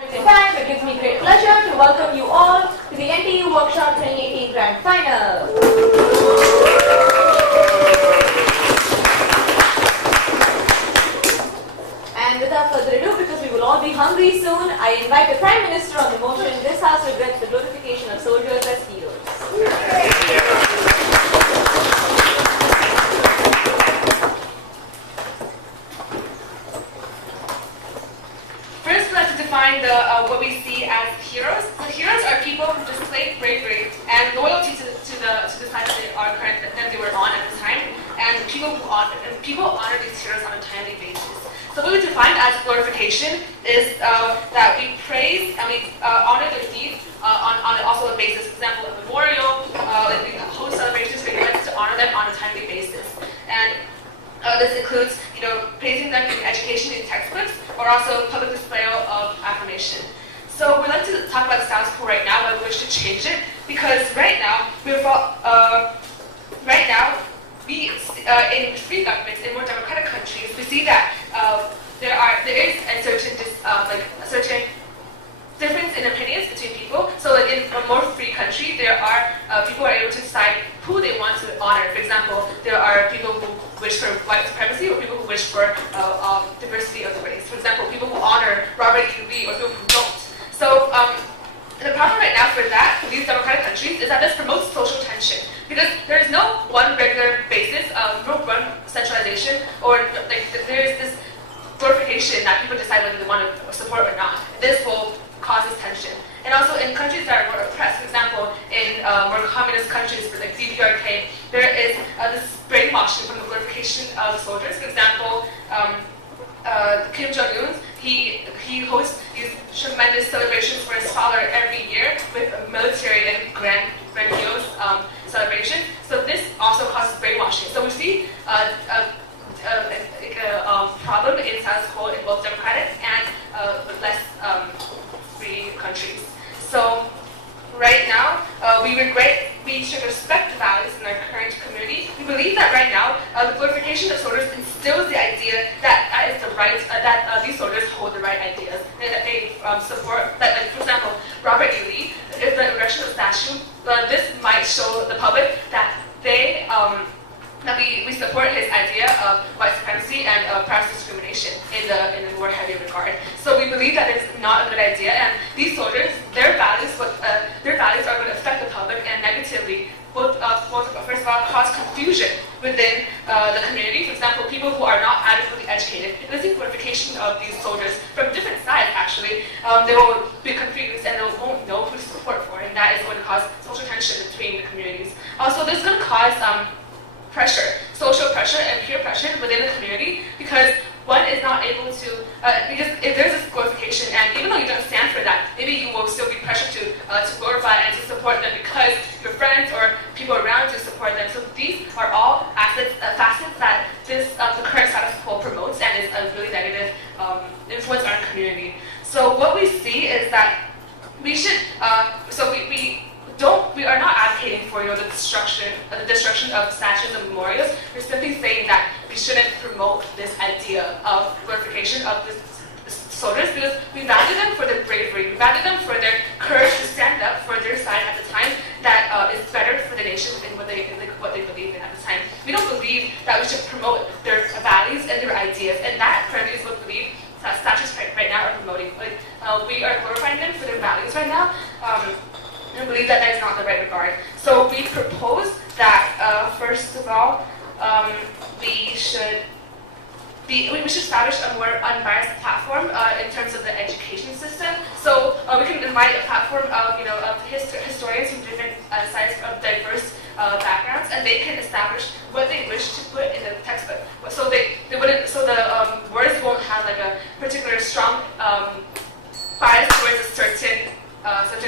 In time, it gives me great pleasure to welcome you all to the NTU Workshop 2018 Grand Final. And without further ado, because we will all be hungry soon, I invite the Prime Minister on the motion, this House regrets the glorification of soldiers as heroes. Define what we see as heroes. So heroes are people who displayed bravery and loyalty to the side that they were on at the time, and people honor these heroes on a timely basis. So what we define as glorification is that we praise and we honor their deeds on also a basis. For example, a memorial, like we host celebrations, we like to honor them on a timely basis. And this includes, praising them in education in textbooks, or also public display of affirmation. So we'd like to talk about the status quo right now, but we wish to change it because right now we in free governments, in more democratic countries, we see that there is a certain difference in opinions between people. So like in a more free country, there are people who are able to decide who they want to honor. For example, there are people who wish for white supremacy or people who wish for diversity of the race. For example, people who honor Robert E. Lee or people who don't. So the problem right now for that, in these democratic countries, is that this promotes social tension. Because there is no one regular basis, no one centralization, or like there is this glorification that people decide whether they want to support or not. This will causes tension. And also in countries that are more oppressed, for example, in more communist countries like DPRK, there is this brainwashing from the glorification of soldiers. For example, Kim Jong-un, he hosts these tremendous celebrations for his father every year with military and grandiose celebrations. So this also causes brainwashing. So we see a problem in status quo in both democratic and less free countries. So right now, we should respect the values in our current community. We believe that right now, the glorification of soldiers instills the idea that these soldiers hold the right ideas, and that they support, that, like, for example, Robert E. Lee, if the erection of a statue, this might show the public that that we support his idea of white supremacy and perhaps discrimination in a more heavy regard. So we believe that it's not a good idea, and these soldiers, their values are going to affect the public and negatively, first of all, cause confusion within the community. For example, people who are not adequately educated, and this is glorification of these soldiers from different sides actually, they will be confused and they won't know who to support for, and that is going to cause social tension between the communities. Also, this is going to cause pressure, social pressure and peer pressure within the community, because one is not able to, because if there's this glorification, and even though you don't stand for that, maybe you will still be pressured to glorify and to support them because your friends or people around you support them. So these are all facets that this the current status quo promotes and is a really negative influence on our community. So what we see is that we should, we are not advocating for the destruction of statues and memorials. We're simply saying that we shouldn't promote this idea of glorification of the soldiers, because we value them for their bravery, we value them for their courage to stand up for their side at the time that is better for the nation and what they believe in at the time. We don't believe that we should promote their values and their ideas, and that currently is what we believe that statues right now are promoting. We are glorifying them for their values right now. And believe that is not the right regard. So we propose that first of all, we should establish a more unbiased platform in terms of the education system. So we can invite a platform of historians from different sides of diverse backgrounds, and they can establish what they wish to put in the textbook. So they wouldn't. So the words won't have like a particular strong bias towards a certain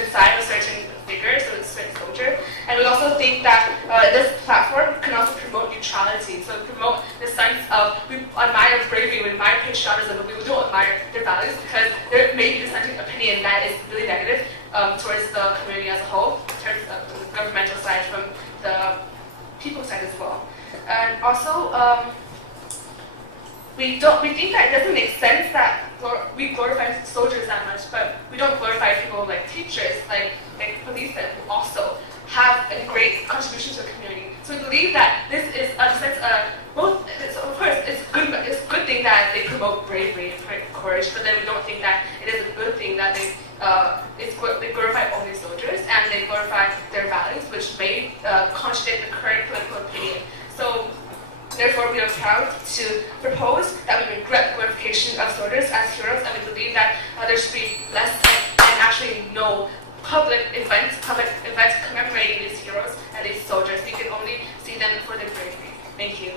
side, a certain figure, so it's a certain soldier. And we also think that this platform can also promote neutrality, so promote the sense of we admire bravery, we admire patriotism, but we don't admire their values because there may be dissenting opinion that is really negative towards the community as a whole, in terms of the governmental side, from the people side as well. And also, we think that it doesn't make sense that we glorify soldiers that much, but we don't glorify people like teachers, like policemen, who also have a great contribution to the community. So we believe that this is both. Of course, it's a good thing that they promote bravery and courage, but then we don't think that it is a good thing that they glorify all these soldiers and they glorify their values, which may contradict the current political opinion. So therefore, we are proud to propose that we regret the glorification of soldiers as heroes, and we believe that there should be less and actually no public events commemorating these heroes and these soldiers. We can only see them for their bravery. Thank you.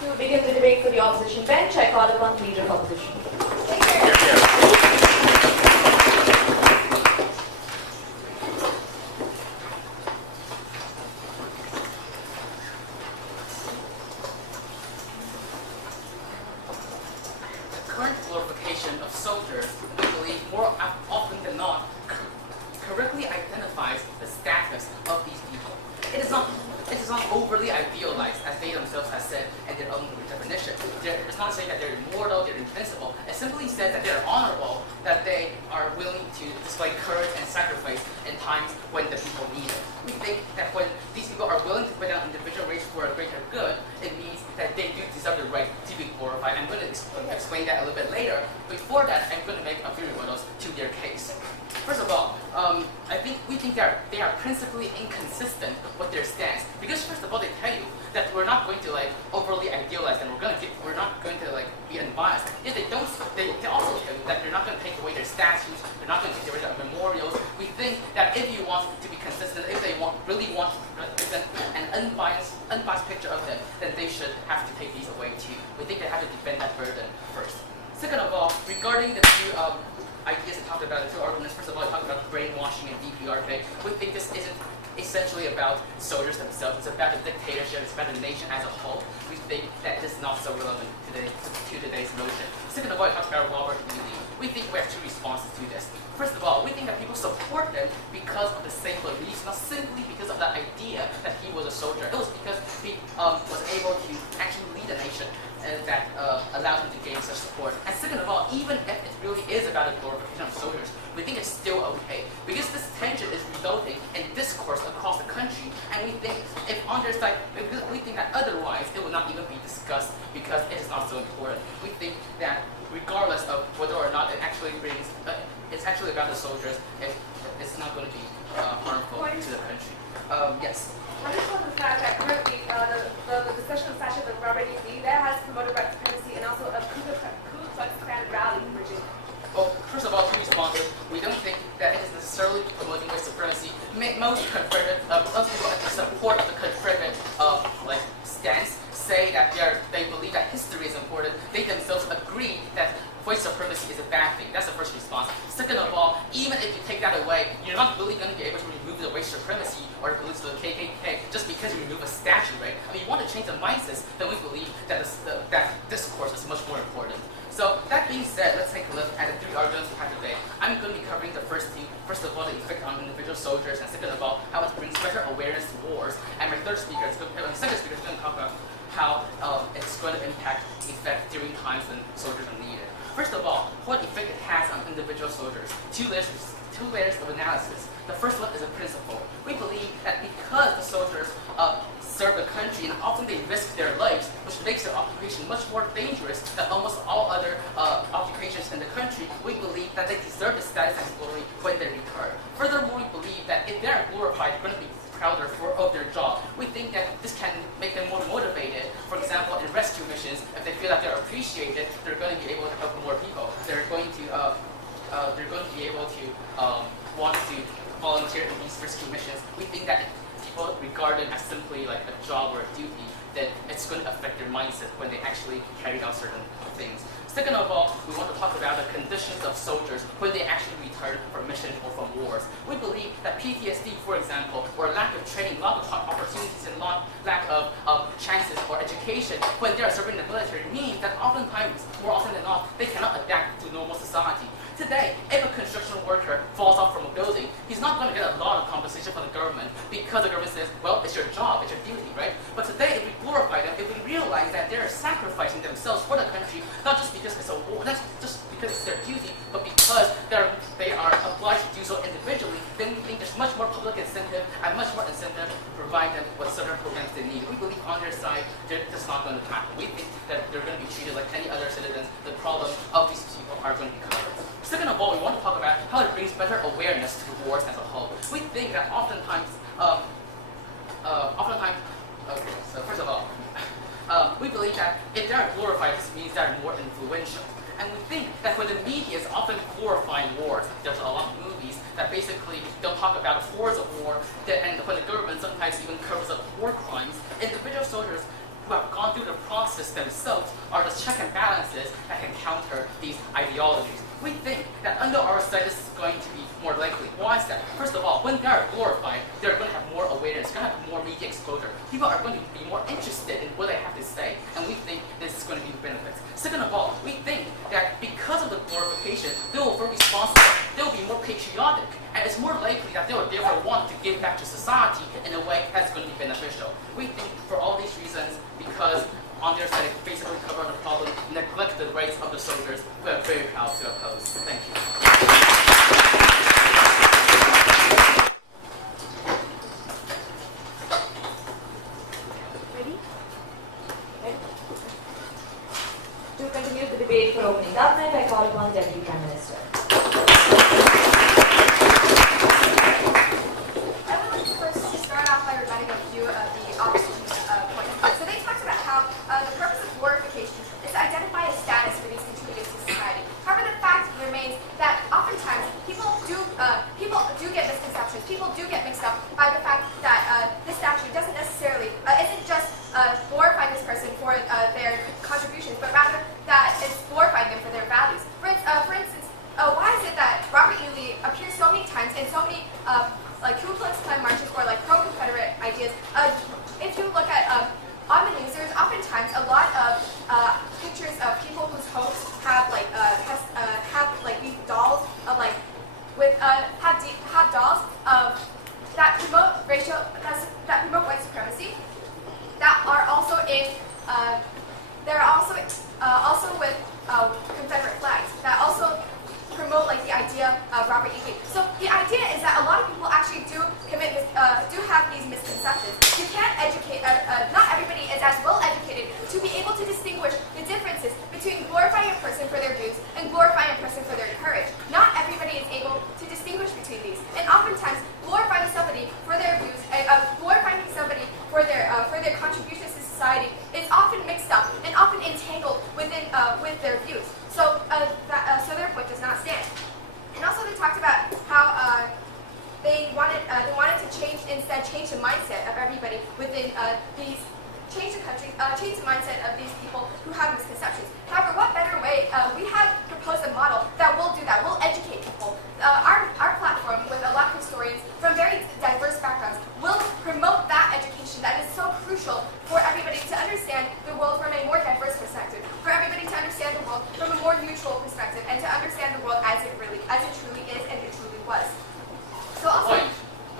To begin the debate for the opposition bench, I call upon the Leader of Opposition. Glorification of soldiers, we believe more often than not, correctly identifies the status of these people. It is not overly idealized, as they themselves have said in their own definition. It's not saying that they're immortal, they're invincible. It simply says that they're honorable, that they are willing to display courage and sacrifice in times when the people need it. We think that when these people are willing to put down individual rights for a greater good, it means that they do deserve the right to be glorified. I'm going to explain that a little bit later. Before that, I'm going to make a few rebuttals to their case. First of all, we think they are principally inconsistent with their stance, because first of all, they tell you that we're not going to overly idealize them. We're not going to be unbiased. Yet they also tell you that they're not going to take away their statues. They're not going to take away their memorials. We think that if you want to be consistent, if they really want to present an unbiased picture of them, then they should have to take these away too. We think they have to defend that burden first. Second of all, regarding the two ideas I talked about, the two arguments. First of all, I talked about brainwashing and DPRK. We think this isn't essentially about soldiers themselves. It's about the dictatorship. It's about the nation as a whole. We think that it is not so relevant to today's motion. Second of all, I talked about Robert Lee. We think we have two responses to this. First of all, we think that people support them because of the same beliefs, not simply because of the idea that he was a soldier. It was because he was able to actually lead a nation that allowed him to gain such support. And second of all, even if it really is about the glorification of soldiers, we think it's still okay, because this tension is resulting in discourse across the country, and we think if on their side, we think that otherwise it will not even be discussed because it is not so important. We think that regardless of whether or not it actually brings, it's actually about the soldiers, it's not going to be harmful to the country. Yes. I just want to fact that currently the discussion of statute of Robert E. Lee that has promoted white supremacy and also a Ku Klux Klan rally in Virginia. Well, first of all, to respond to, we don't think that it is necessarily promoting white supremacy. Most people at the support of the Confederate stance say that they believe that history is important. They themselves agree that white supremacy is a bad thing. That's the first response. Second of all, even if you take that away, you're not really going to be able to remove the white supremacy or the KKK just because you remove a statue, right? I mean, you want to change the mindsets, then we believe that that discourse is much more important. So that being said, let's take a look at the three arguments we have today. I'm going to be covering the first two. First of all, the effect on individual soldiers, and second of all, how it brings better awareness to wars. And my second speaker is going to talk about how it's going to impact effect during times when soldiers are needed. First of all, what effect it has on individual soldiers. Two layers of analysis. The first one is a principle. We believe that because the soldiers serve the country and often they risk their lives, which makes their occupation much more dangerous than almost all other occupations in the country, we believe that they deserve the status and glory when they return. Furthermore, we believe that if they are glorified, they're going to be prouder of their job. We think that this can make them more motivated. For example, in rescue missions, if they feel that they're appreciated, they're going to be able to help more people. They're going to be able to want to volunteer in these rescue missions. We think that if people regard it as simply like a job or a duty, then it's going to affect their mindset when they actually carry out certain things. Second of all, we want to talk about the conditions of soldiers when they actually return from missions or from wars. We believe that PTSD, for example, or lack of training, lack of opportunities, and lack of chances or education when they are serving in the military means that oftentimes, more often than not, they cannot adapt to normal society. Today, if a construction worker falls off from a building, he's not not going to get a lot of compensation from the government because the government says, well, it's your job, it's your duty, right? But today, if we glorify them, if we realize that they're sacrificing themselves for the country, not just because it's a war, not just because it's their duty, but because they are obliged to do so individually, then we think there's much more public incentive and much more incentive to provide them with certain programs they need. We believe on their side, that's not going to happen. We think that they're going to be treated like any other citizens. The problem of these people are going to be covered. Second of all, we want to talk about how it brings better awareness to wars as a whole. We think that oftentimes, okay, so first of all, we believe that if they are glorified, this means they are more influential. And we think that when the media is often glorifying wars, there's a lot of movies that basically don't talk about horrors of war, and when the government sometimes even covers up war crimes, individual soldiers who have gone through the process themselves are the check and balances that can counter these ideologies. We think that under our side, this is going to be more likely. Why is that? First of all, when they are glorified, they're going to have more awareness, going to have more media exposure. People are going to be more interested in what they have to say, and we think this is going to be benefits. Second of all, we think that because of the glorification, they will be responsible, they will be more patriotic, and it's more likely that they will therefore want to give back to society in a way that's going to be beneficial. We think for all these reasons, because on their side, they basically cover the problem, neglect the rights of the soldiers, we are very proud to oppose. Thank you. Ready? To continue the debate for opening government, I call upon Deputy Prime Minister. I would like to first start off by rebutting a few of the opposition's points. So they talked about how the purpose of glorification is to identify a status for these contributors to society. However, the fact remains that oftentimes people do get misconceptions. People do get mixed up by the fact that this statue doesn't necessarily isn't just glorifying this person for their contributions, but rather that it's glorifying them for their values. For instance, why is it that Robert E. Lee appears so many times in so many like Ku Klux Klan marches for like pro-Confederate ideas? If you look at on the news, there's oftentimes a lot of pictures of people whose homes have like these dolls of like with have dolls that promote that promote white supremacy. That are also in they're also with Confederate flags that also promote like the idea of Robert E. Lee. So the idea is that a lot of people actually do have these misconceptions. You can't educate. Not everybody is as well educated to be able to distinguish the differences between glorifying a person for their views and glorifying a person for their courage. Not everybody is able to distinguish between these, and oftentimes glorifying somebody for their views, glorifying somebody for their contributions to society is often mixed up and often entangled within with their views. So so their point does not stand. And also they talked about how they wanted to change the mindset of everybody within change the mindset of these people who have misconceptions. However, what better way? We have proposed a model that will do that. We'll educate people. Our platform with a lot of historians from very diverse backgrounds will promote that education that is so crucial for everybody to understand the world from a more diverse perspective, for everybody to understand the world from a more neutral perspective, and to understand the world as it truly is and it truly was. So also,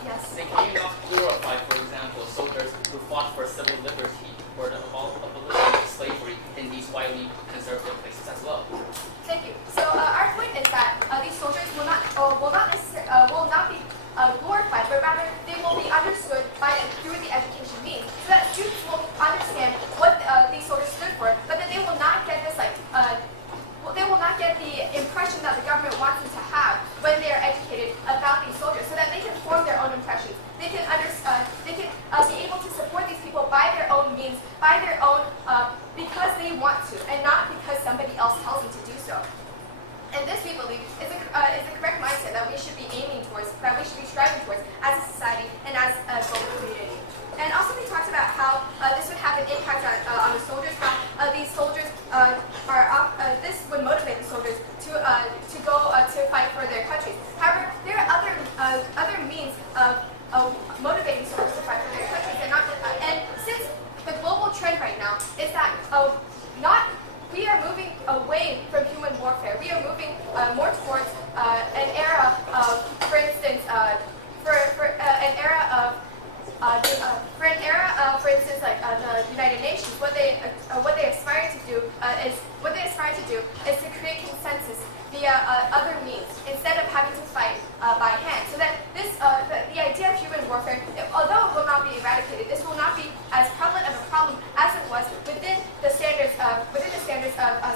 yes. They cannot glorify, for example, soldiers who fought for civil liberty or the abolition of slavery in these widely conservative places as well. Thank you. So our point is that these soldiers will not be glorified, but rather they will be understood through the education means, so that students will understand what these soldiers stood for, but that they will not get this they will not get the impression that the government wants them to have when they are educated about these soldiers, so that they can form their own impressions. They can be able to support these people by their own means, by their own because they want to, and not because somebody else tells them to do so. And this, we believe, is the correct mindset that we should be aiming towards, that we should be striving towards as a society and as a global community. And also, we talked about how this would have an impact on the soldiers. How these soldiers this would motivate the soldiers to go to fight for their countries. However, there are other means of motivating soldiers to fight for their countries, and since the global trend right now is that we are moving away from human warfare. We are moving more towards an era of, for instance, the United Nations, what they aspire to do is to create consensus via other means instead of having to fight by hand. So that the idea of human warfare, although it will not be eradicated, this will not be as prevalent of a problem as it was within the standards of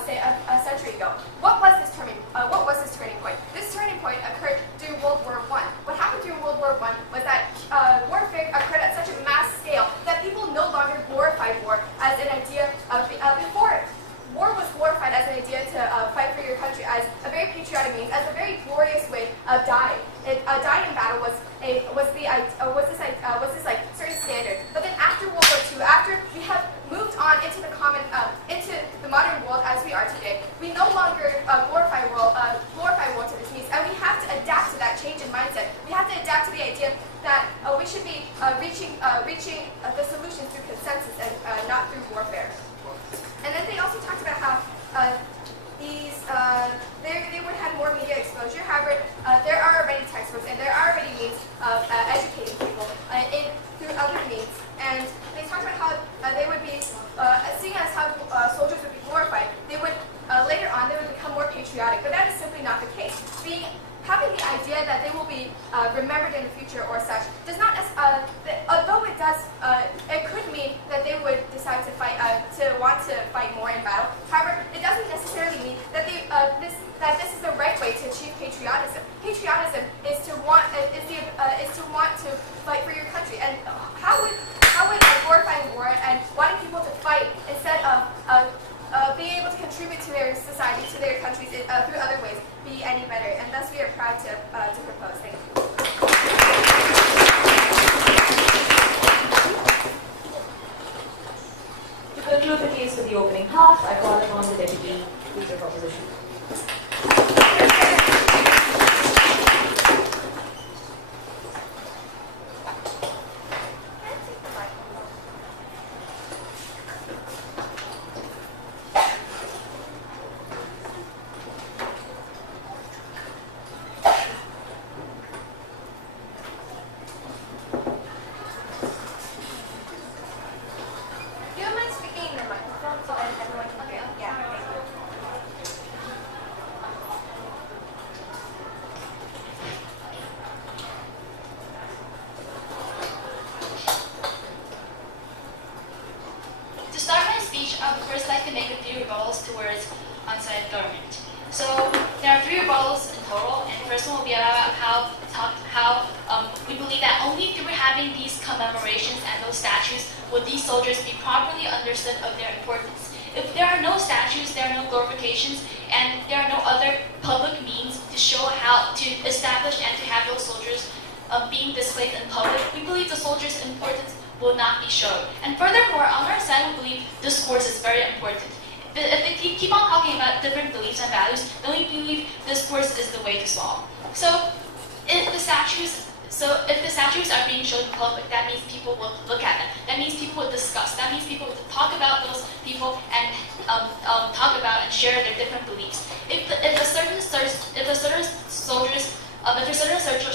say a century ago. What was this turning point? This turning point occurred during World War I. What happened during World War I was that warfare occurred at such a mass scale that people no longer glorified war as an idea of before. War was glorified as an idea to fight for your country as a very patriotic means, as a very glorious way of dying. Dying in battle was this certain standard. But then after World War II, after we have moved on into the modern world as we are today, we no longer glorify war to this means, and we have to adapt to that change in mindset. We have to adapt to the idea that we should be reaching the solutions through consensus and not through warfare. And then they also talked about how they would have more media exposure. However, there are already textbooks and there are already means of educating people through other means. And they talked about how they would be, seeing as how soldiers would be glorified, they would later on they would become more patriotic. But that is simply not the case. Having the idea that they will be remembered in the future or such does not, although it does, it could mean that they would decide to fight, to want to fight more in battle. However, it doesn't necessarily mean that this is the right way to achieve patriotism. Patriotism is to want to fight for your country. And how would glorifying war and wanting people to fight instead of being able to contribute to their society, to their countries through other ways, be any better? And thus we are proud to propose. Thank you. To conclude the case for the opening half, I call upon the deputy leader of opposition. We believe that only through having these commemorations and those statues would these soldiers be properly understood of their importance. If there are no statues, there are no glorifications, and there are no other public means to show how to establish and to have those soldiers being displayed in public, we believe the soldiers' importance will not be shown. And furthermore, on our side, we believe discourse is very important. If they keep on talking about different beliefs and values, then we believe discourse is the way to solve. So if the statues are being shown in public, that means people will look at them. That means people will discuss. That means people will talk about those people and talk about and share their different beliefs. If a certain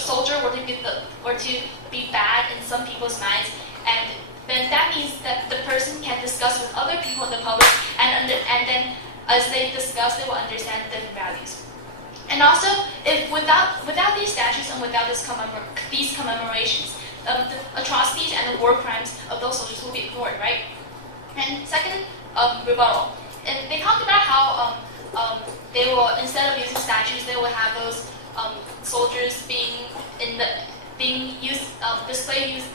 soldier were to be bad in some people's minds, and then that means that the person can discuss with other people in the public, and then as they discuss, they will understand different values. And also, if without these statues and without these commemorations, the atrocities and the war crimes of those soldiers will be ignored, right? And second, rebuttal. And they talked about how they will, instead of using statues, they will have those soldiers being used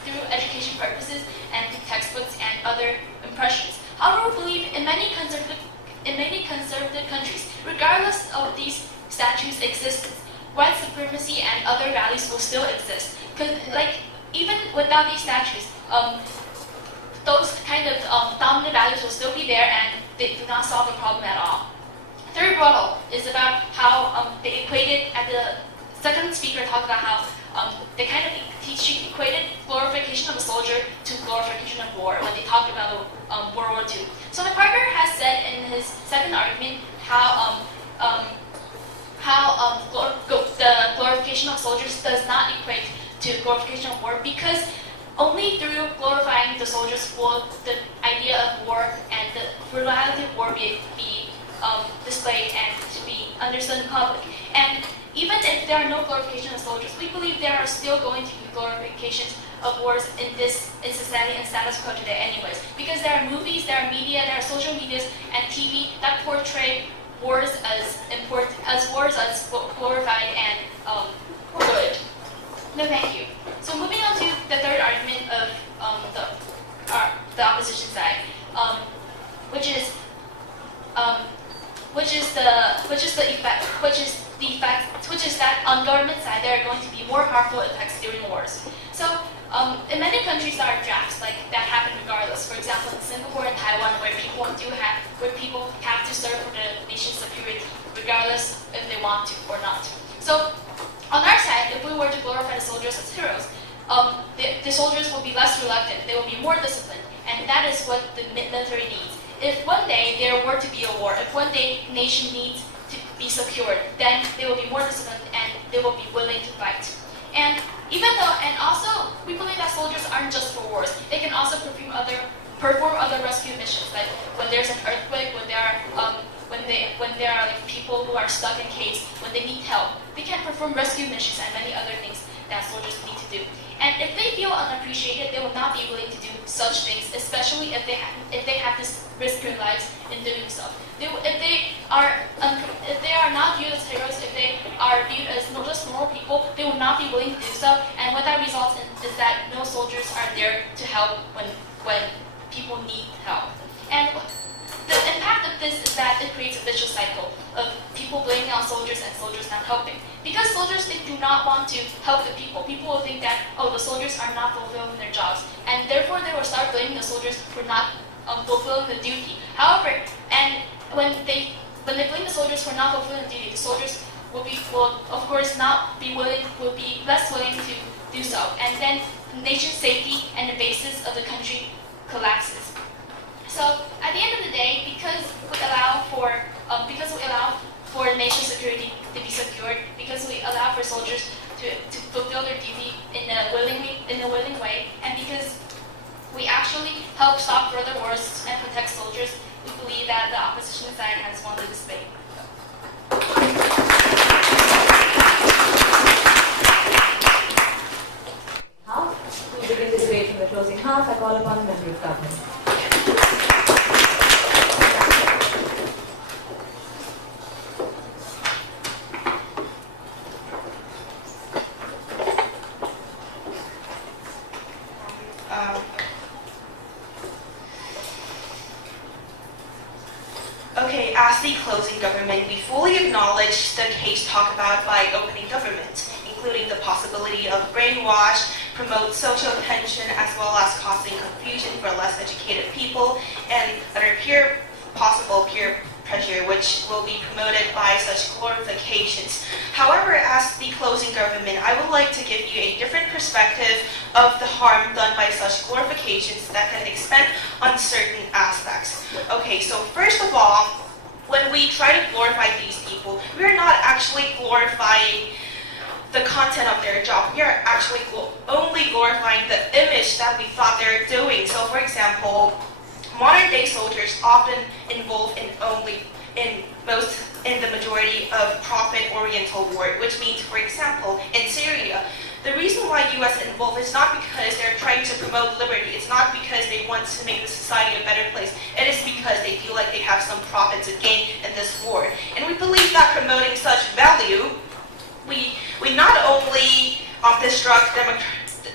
through education purposes and through textbooks and other impressions. However, we believe in many conservative countries, regardless of these statues' existence, white supremacy and other values will still exist. Because, even without these statues, those kind of dominant values will still be there, and they do not solve the problem at all. Third rebuttal is about how they equated, the second speaker talked about how they kind of equated glorification of a soldier to glorification of war when they talked about World War II. So my partner has said in his second argument how the glorification of soldiers does not equate to glorification of war, because only through glorifying the soldiers will the idea of war and the reality of war be displayed and to be understood in public. And even if there are no glorification of soldiers, we believe there are still going to be glorifications of wars in society and status quo today anyways. Because there are movies, there are media, there are social medias and TV that portray wars as important, as wars as glorified and good. No, thank you. So moving on to the third argument of the opposition side, which is that on government side there are going to be more harmful effects during wars. So in many countries there are drafts like that happen regardless. For example, in Singapore and Taiwan, where people have to serve for the nation's security, regardless if they want to or not. So on our side, if we were to glorify the soldiers as heroes, the soldiers will be less reluctant. They will be more disciplined, and that is what the military needs. If one day there were to be a war, if one day the nation needs to be secured, then they will be more disciplined and they will be willing to fight. And also we believe that soldiers aren't just for wars. They can also perform other rescue missions, like when there's an earthquake, when there are like people who are stuck in caves, when they need help. They can perform rescue missions and many other things that soldiers need to do. And if they feel unappreciated, they will not be willing to do such things, especially if they have to risk their lives in doing so. If they are not viewed as heroes, if they are viewed as just normal people, they will not be willing to do so. And what that results in is that no soldiers are there to help when people need help. And the impact of this is that it creates a vicious cycle of people blaming on soldiers and soldiers not helping. Because soldiers, they do not want to help the people. People will think that, oh, the soldiers are not fulfilling their jobs. And therefore, they will start blaming the soldiers for not fulfilling the duty. However, and when they blame the soldiers for not fulfilling the duty, the soldiers will of course will be less willing to do so. And then the nation's safety and the basis of the country collapses. So at the end of the day, because we allow for nation security to be secured, because we allow for soldiers to fulfill their duty in a willing way, and because we actually help stop further wars and protect soldiers, we believe that the opposition side has won the debate. House, we begin the debate in the closing house. I call upon the member of government. Okay, as the closing government, we fully acknowledge the case talked about by opening government, including the possibility of brainwash, promote social tension, as well as causing confusion for less educated people, and other possible peer pressure, which will be promoted by such glorifications. However, as the closing government, I would like to give you a different perspective of the harm done by such glorifications that can expand on certain aspects. Okay, so first of all, when we try to glorify these people, we are not actually glorifying the content of their job. We are actually only glorifying the image that we thought they were doing. So for example, modern day soldiers often involved in the majority of profit-oriented war, which means, for example, in Syria, the reason why U.S. involved is not because they're trying to promote liberty. It's not because they want to make the society a better place. It is because they feel like they have some profit to gain in this war. And we believe that promoting such value, we not only destruct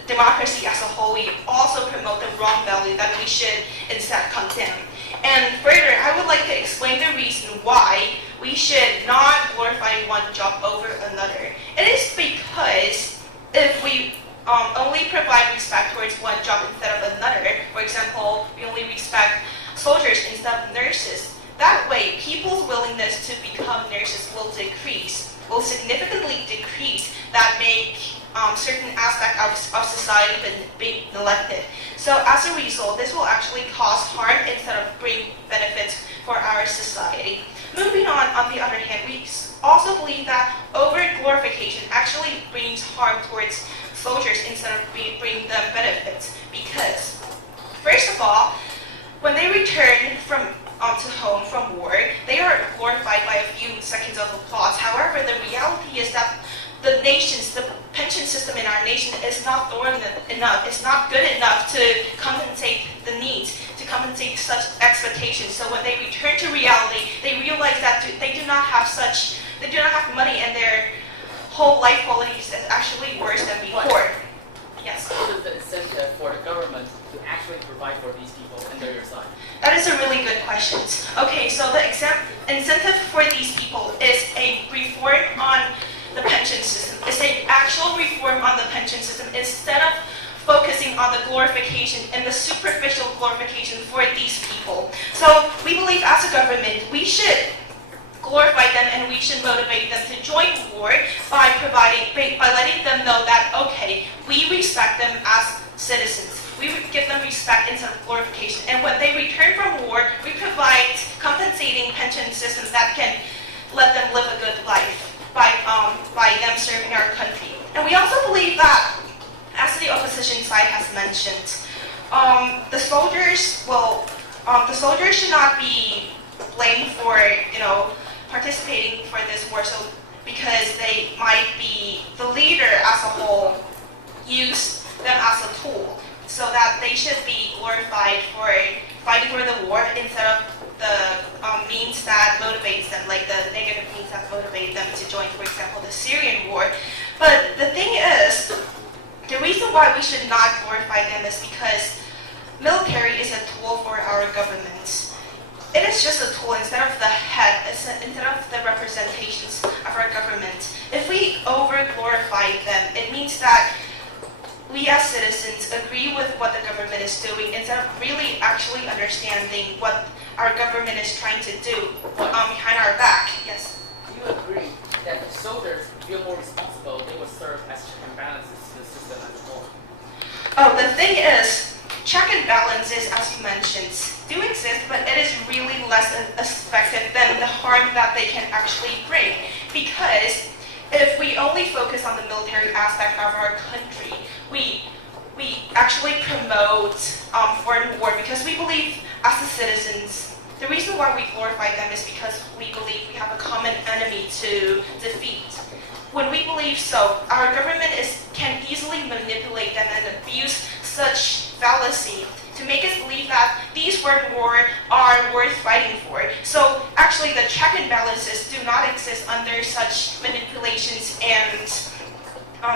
democracy as a whole, we also promote the wrong value that we should instead condemn. And further, I would like to explain the reason why we should not glorify one job over another. It is because if we only provide respect towards one job instead of another, for example, we only respect soldiers instead of nurses, that way people's willingness to become nurses will significantly decrease, that make certain aspects of society be neglected. So as a result, this will actually cause harm instead of bring benefits for our society. Moving on the other hand, we also believe that over-glorification actually brings harm towards soldiers instead of bringing them benefits. Because, first of all, when they return to home from war, they are glorified by a few seconds of applause. However, the reality is that the pension system in our nation is not thorough enough. It's not good enough to compensate the needs, to compensate such expectations. So when they return to reality, they realize that they do not have money, and their whole life quality is actually worse than before. Yes. What is the incentive for the government to actually provide for these people and they're your side? That is a really good question. Okay, so the incentive for these people is a reform on the pension system. It's an actual reform on the pension system instead of focusing on the glorification and the superficial glorification for these people. So we believe as a government, we should glorify them and we should motivate them to join war by letting them know that, okay, we respect them as citizens. We give them respect instead of glorification. And when they return from war, we provide compensating pension systems that can let them live a good life by them serving our country. And we also believe that, as the opposition side has mentioned, the soldiers should not be blamed for, participating for this war, so because they might be the leader as a whole use them as a tool, so that they should be glorified for fighting for the war instead of the means that motivates them, like the negative means that motivate them to join, for example, the Syrian war. But the thing is, the reason why we should not glorify them is because military is a tool for our government. It is just a tool instead of the head, instead of the representations of our government. If we over-glorify them, it means that we as citizens agree with what the government is doing instead of really actually understanding what our government is trying to do behind our back. Yes? Do you agree that if soldiers feel more responsible, they will serve as check and balances to the system as a whole? Oh, the thing is, check and balances, as you mentioned, do exist, but it is really less effective than the harm that they can actually bring. Because if we only focus on the military aspect of our country, we actually promote foreign war, because we believe as the citizens, the reason why we glorify them is because we believe we have a common enemy to defeat. When we believe so, our government can easily manipulate them and abuse such fallacy to make us believe that these foreign wars are worth fighting for. So actually the check and balances do not exist under such manipulations and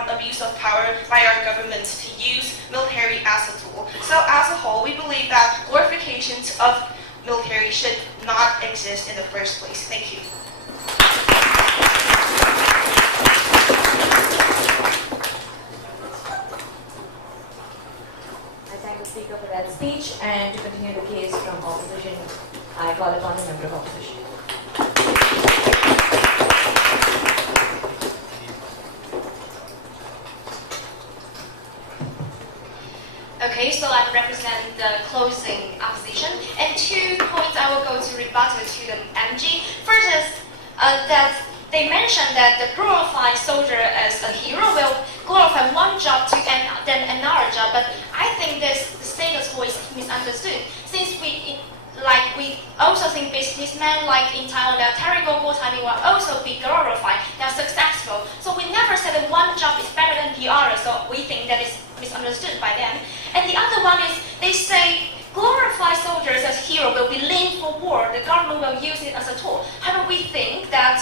abuse of power by our governments to use military as a tool. So as a whole, we believe that glorifications of military should not exist in the first place. Thank you. I thank the speaker for that speech, and to continue the case from opposition, I call upon the member of opposition. Okay, so I represent the closing opposition, and 2 points I will go to rebuttal to the MG. First is that they mentioned that the glorified soldier as a hero will glorify one job to then another job, but I think this status quo is misunderstood. Since we also think businessmen like in Taiwan, they are terrible wartime, will also be glorified, they are successful. So we never said that one job is better than the other, so we think that is misunderstood by them. And the other one is they say glorify soldiers as heroes will be linked for war, the government will use it as a tool. However, we think that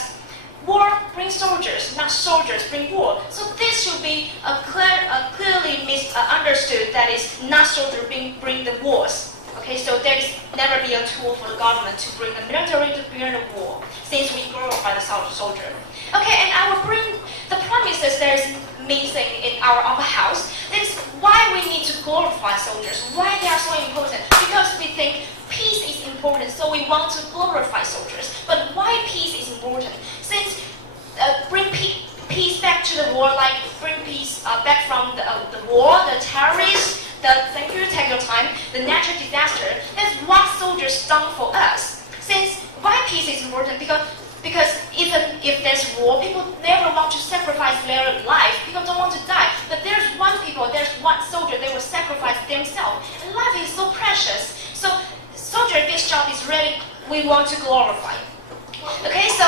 war brings soldiers, not soldiers bring war. So this should be clearly misunderstood, that is not soldiers bring the wars. Okay, so there is never be a tool for the government to bring the military to bring the war, since we glorify the soldier. Okay, and I will bring the promises that is missing in our upper house. That is why we need to glorify soldiers, why they are so important. Because we think peace is important, so we want to glorify soldiers. But why peace is important? Since bring peace back to the war, like bring peace back from the war, the terrorists, thank you, take your time, the natural disaster, that's what soldiers done for us. Since why peace is important? Because if if there's war, people never want to sacrifice their life. People don't want to die. But there's one soldier, they will sacrifice themselves. And life is so precious. So soldier, this job is really, we want to glorify. Okay, so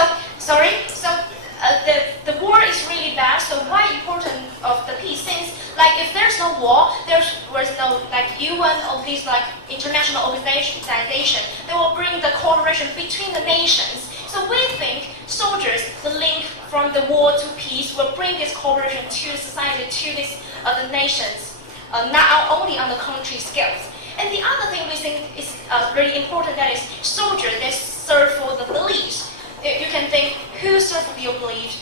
the war is really bad. So why important of the peace? Since like if there's no war, there's no like UN or these like international organization, they will bring the cooperation between the nations. So we think soldiers, the link from the war to peace, will bring this cooperation to society, to this the nations, not only on the country scales. And the other thing we think is really important, that is soldiers, they serve for the beliefs. You can think, who serve for your beliefs?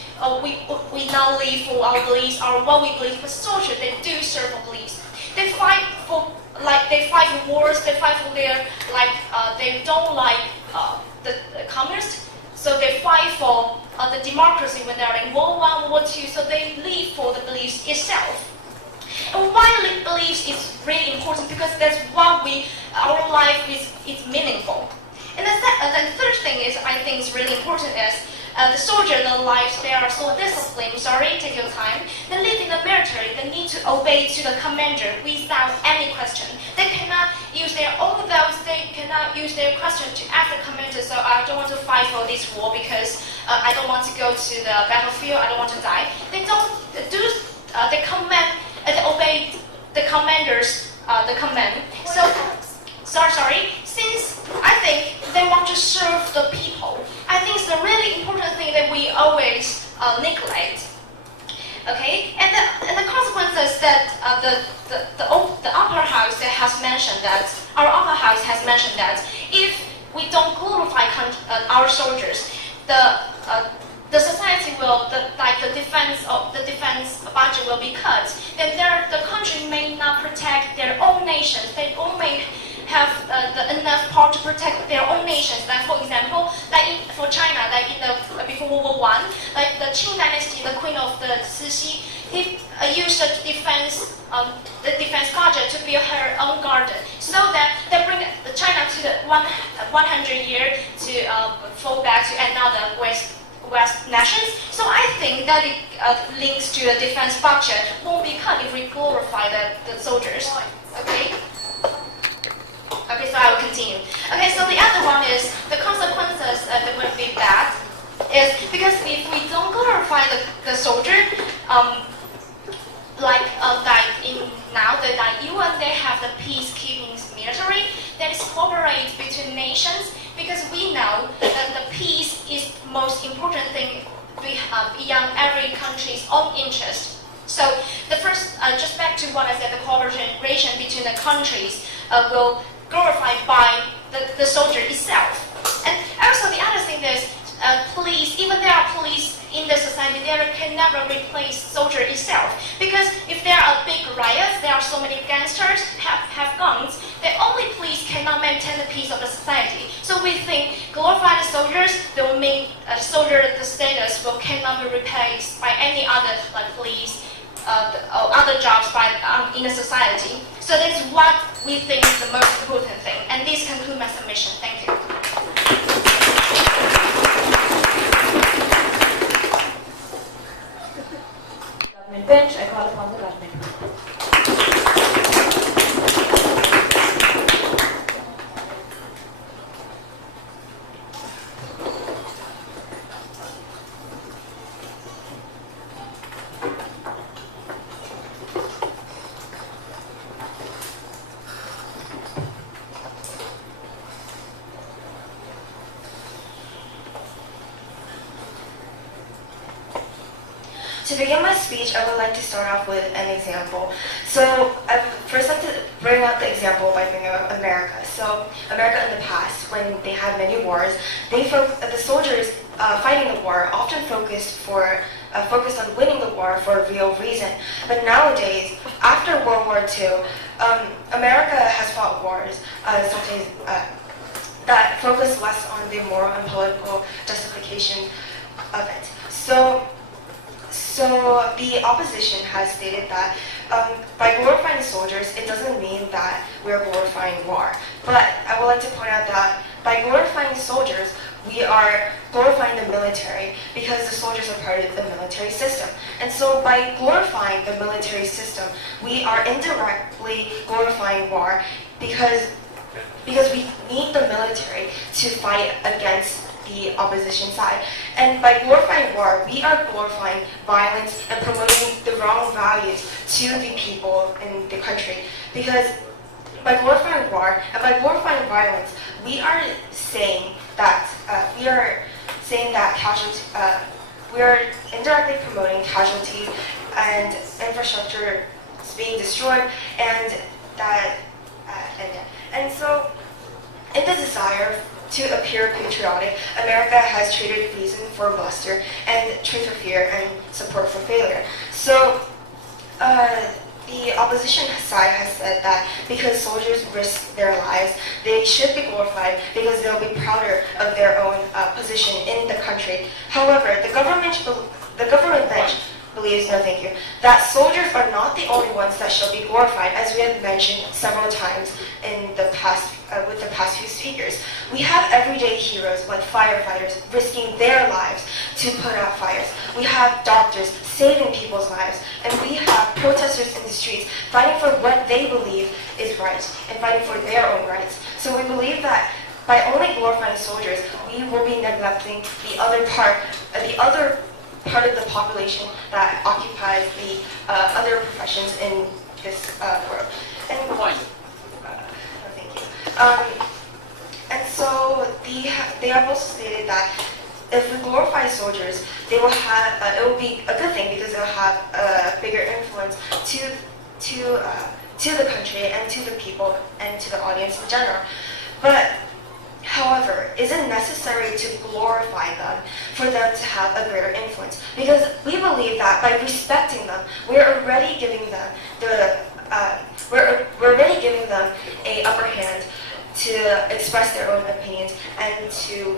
We now live for our beliefs, or what we believe. But soldiers, they do serve for beliefs. They fight for wars. They fight for their they don't like the communists, so they fight for the democracy when they are in World War I, World War II. So they live for the beliefs itself. And why beliefs is really important, because that's what our life is meaningful. And the third thing is, I think is really important is the soldier, their lives, they are so disciplined. Sorry, take your time. They live in the military. They need to obey to the commander without any question. They cannot use their own votes. They cannot use their question to ask the commander. So I don't want to fight for this war because I don't want to go to the battlefield. I don't want to die. They don't do. They command. They obey the commanders. The command. So. Sorry. Since I think they want to serve the people, I think it's the really important thing that we always neglect. Okay, and the consequences that the upper house has mentioned that our upper house has mentioned that if we don't glorify our soldiers, the society will the defense budget will be cut. Then the country may not protect their own nations. They only have enough power to protect their own nations. Like for example, for China, before World War I, like the Qing dynasty, the queen of the Cixi, he used the defense budget to build her own garden, so that they bring China to the 100 year to fall back to another West nations. So I think that it links to the defense budget won't be cut if we glorify the soldiers. Okay, so I will continue. Okay, so the other one is the consequences that will be bad is because if we don't glorify the soldier, the UN, they have the peacekeeping military that is cooperate between nations, because we know that the peace is most important thing beyond every country's own interest. So the first, just back to what I said, the cooperation between the countries will glorified by the soldier itself. And also the other thing is police, even there are police in the society, they can never replace soldier itself. Because if there are big riots, there are so many gangsters have guns, the only police cannot maintain the peace of the society. So we think glorify the soldiers, they will make the status cannot be replaced by any other police or other jobs in the society. So that's what we think is the most important thing. And this concludes my submission. Thank you. Government bench, I call upon the government. To begin my speech, I would like to start off with an example. So I first like to bring out the example by bringing up America. So America in the past, when they had many wars, the soldiers fighting the war often focused on winning the war for a real reason. But nowadays, after World War II, America has fought wars such as that focus less on the moral and political justification of it. So the opposition has stated that by glorifying soldiers, it doesn't mean that we're glorifying war. But I would like to point out that by glorifying soldiers, we are glorifying the military because the soldiers are part of the military system. And so by glorifying the military system, we are indirectly glorifying war because we need the military to fight against the opposition side. And by glorifying war, we are glorifying violence and promoting the wrong values to the people in the country. Because by glorifying war and by glorifying violence, we are saying that we are indirectly promoting casualties and infrastructure being destroyed, and that and so in the desire to appear patriotic, America has traded reason for bluster and truth for fear and support for failure. So the opposition side has said that because soldiers risk their lives, they should be glorified because they'll be prouder of their own position in the country. However, the government bench believes, no thank you, that soldiers are not the only ones that shall be glorified, as we have mentioned several times in the past with the past few speakers. We have everyday heroes like firefighters risking their lives to put out fires. We have doctors saving people's lives, and we have protesters in the streets fighting for what they believe is right and fighting for their own rights. So we believe that by only glorifying soldiers, we will be neglecting the other part of the population that occupies the other professions in this world. And Point. thank you. And so they have also stated that if we glorify soldiers, they will have it will be a good thing because they'll have a bigger influence to the country and to the people and to the audience in general. But however, is it necessary to glorify them for them to have a greater influence? Because we believe that by respecting them, we're already giving them we're already giving them an upper hand to express their own opinions and to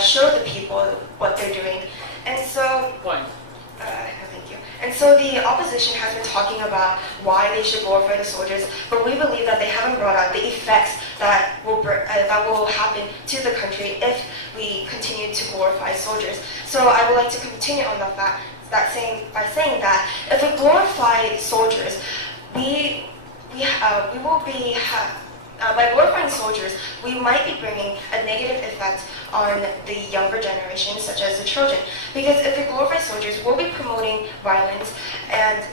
show the people what they're doing. And so, Point. thank you. And so the opposition has been talking about why they should glorify the soldiers, but we believe that they haven't brought out the effects that will happen to the country if we continue to glorify soldiers. So I would like to continue on the fact by saying that if we glorify soldiers, we will be by glorifying soldiers, we might be bringing a negative effect on the younger generation, such as the children. Because if we glorify soldiers, we'll be promoting violence and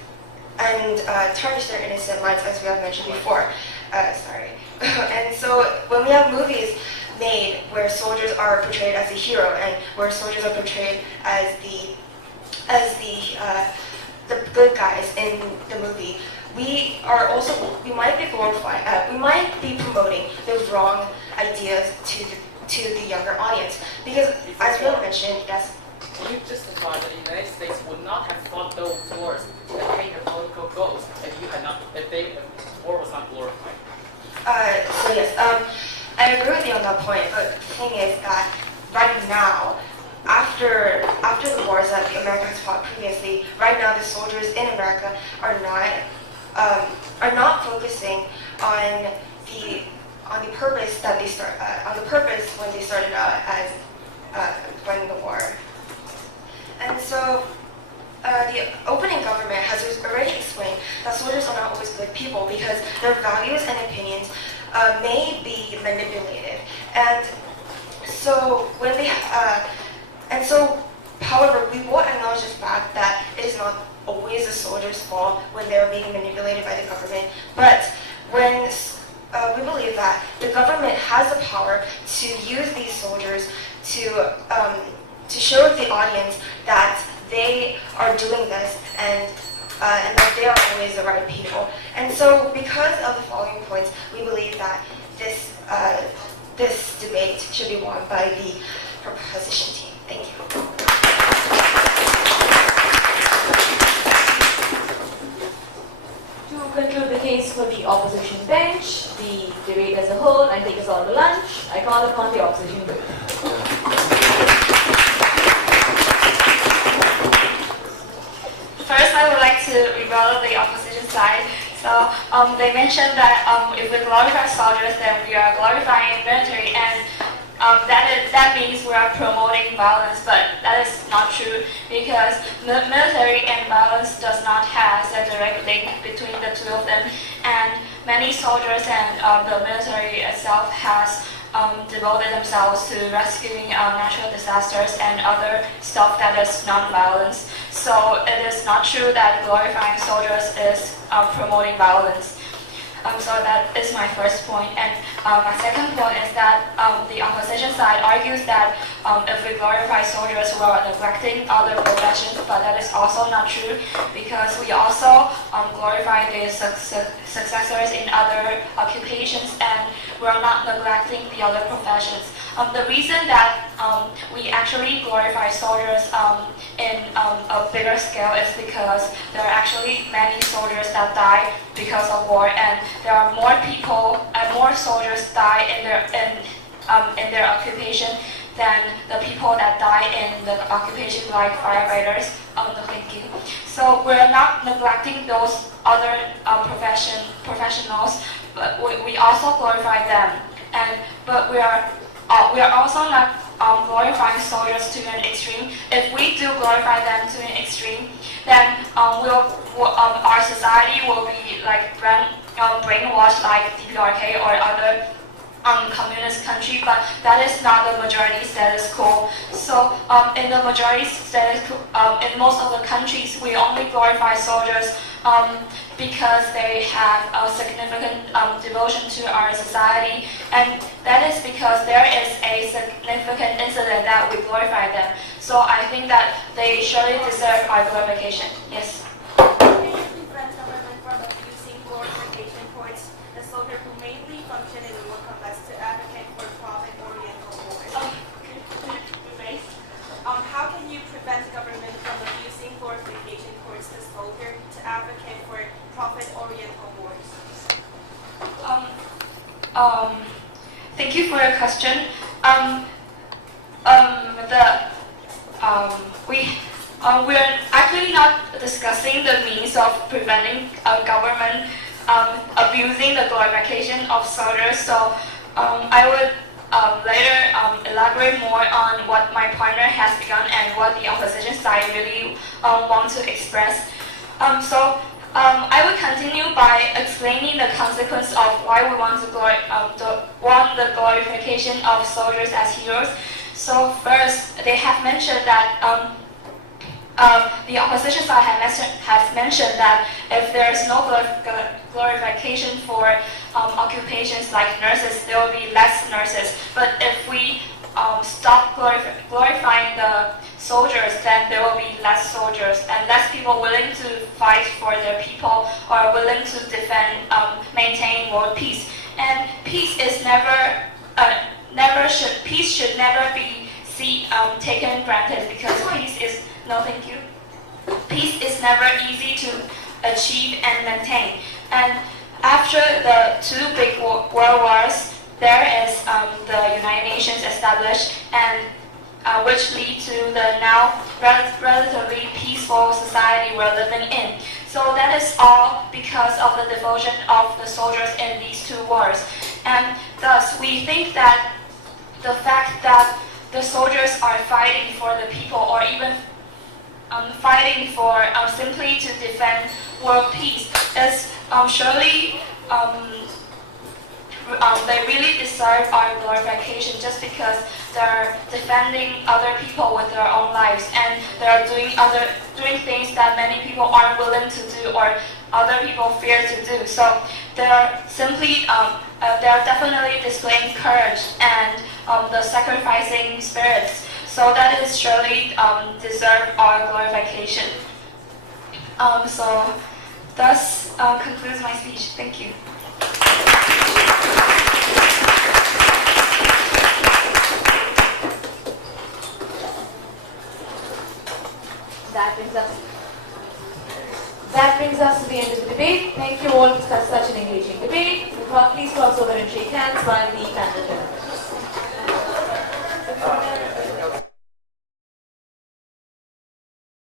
tarnish their innocent minds, as we have mentioned before. And so when we have movies made where soldiers are portrayed as a hero and where soldiers are portrayed as the good guys in the movie, we might be promoting the wrong ideas to the younger audience. Because as we have mentioned, yes. Can you justify that the United States would not have fought those wars to attain their political goals if war was not glorified? So yes, I agree with you on that point. But the thing is that right now, after the wars that America has fought previously, right now the soldiers in America are not focusing on the purpose that they when they started out as fighting the war. And so the opening government has already explained that soldiers are not always good people because their values and opinions may be manipulated. And so however, we will acknowledge the fact that it is not always the soldiers' fault when they're being manipulated by the government. But when we believe that the government has the power to use these soldiers to show the audience that they are doing this and that they are always the right people. And so, because of the following points, we believe that this debate should be won by the proposition team. Thank you. To conclude the case for the opposition bench, the debate as a whole, and take us all to lunch, I call upon the opposition group. First, I would like to rebuttal the opposition side. So they mentioned that if we glorify soldiers, then we are glorifying military, and that that means we are promoting violence, but that is not true because military and violence does not have a direct link between the two of them, and many soldiers and the military itself has devoted themselves to rescuing natural disasters and other stuff that is non-violence. So it is not true that glorifying soldiers is promoting violence. So that is my first point. And my second point is that the opposition side argues that if we glorify soldiers, we are neglecting other professions, but that is also not true because we also glorify the successors in other occupations, and we are not neglecting the other professions. The reason that we actually glorify soldiers in a bigger scale is because there are actually many soldiers that die because of war, and there are more people and more soldiers die in their occupation than the people that die in the occupation like firefighters. Thank you. So we're not neglecting those other professionals, but we also glorify them. But we are also not glorifying soldiers to an extreme. If we do glorify them to an extreme, then our society will be like brainwashed like DPRK or other communist country, but that is not the majority status quo. So in the majority status quo, in most of the countries, we only glorify soldiers because they have a significant devotion to our society, and that is because there is a significant incident that we glorify them. So I think that they surely deserve our glorification. Yes. Can you prevent government from abusing glorification towards the soldier who mainly function in war combats to advocate for profit-oriented wars? How can you prevent government from abusing glorification towards the soldier to advocate for profit-oriented wars? Thank you for your question. We're actually not discussing the means of preventing government abusing the glorification of soldiers. So I would later elaborate more on what my partner has begun and what the opposition side really wants to express. I would continue by explaining the consequence of why we want the glorification of soldiers as heroes. So first, they have mentioned that the opposition side has mentioned that if there is no glorification for occupations like nurses, there will be less nurses. But if we stop glorifying the soldiers, then there will be less soldiers and less people willing to fight for their people or willing to defend, maintain world peace. And peace is peace should never be taken granted because peace is Peace is never easy to achieve and maintain. And after the two big world wars, there is the United Nations established, and which lead to the now relatively peaceful society we're living in. So that is all because of the devotion of the soldiers in these two wars. And thus, we think that the fact that the soldiers are fighting for the people or even fighting for simply to defend world peace is surely they really deserve our glorification just because they're defending other people with their own lives and they're doing things that many people aren't willing to do or other people fear to do. So they're definitely displaying courage and the sacrificing spirits. So that is surely deserve our glorification. So thus concludes my speech. Thank you. That brings us to the end of the debate. Thank you all for such an engaging debate. Please cross over and shake hands while the panel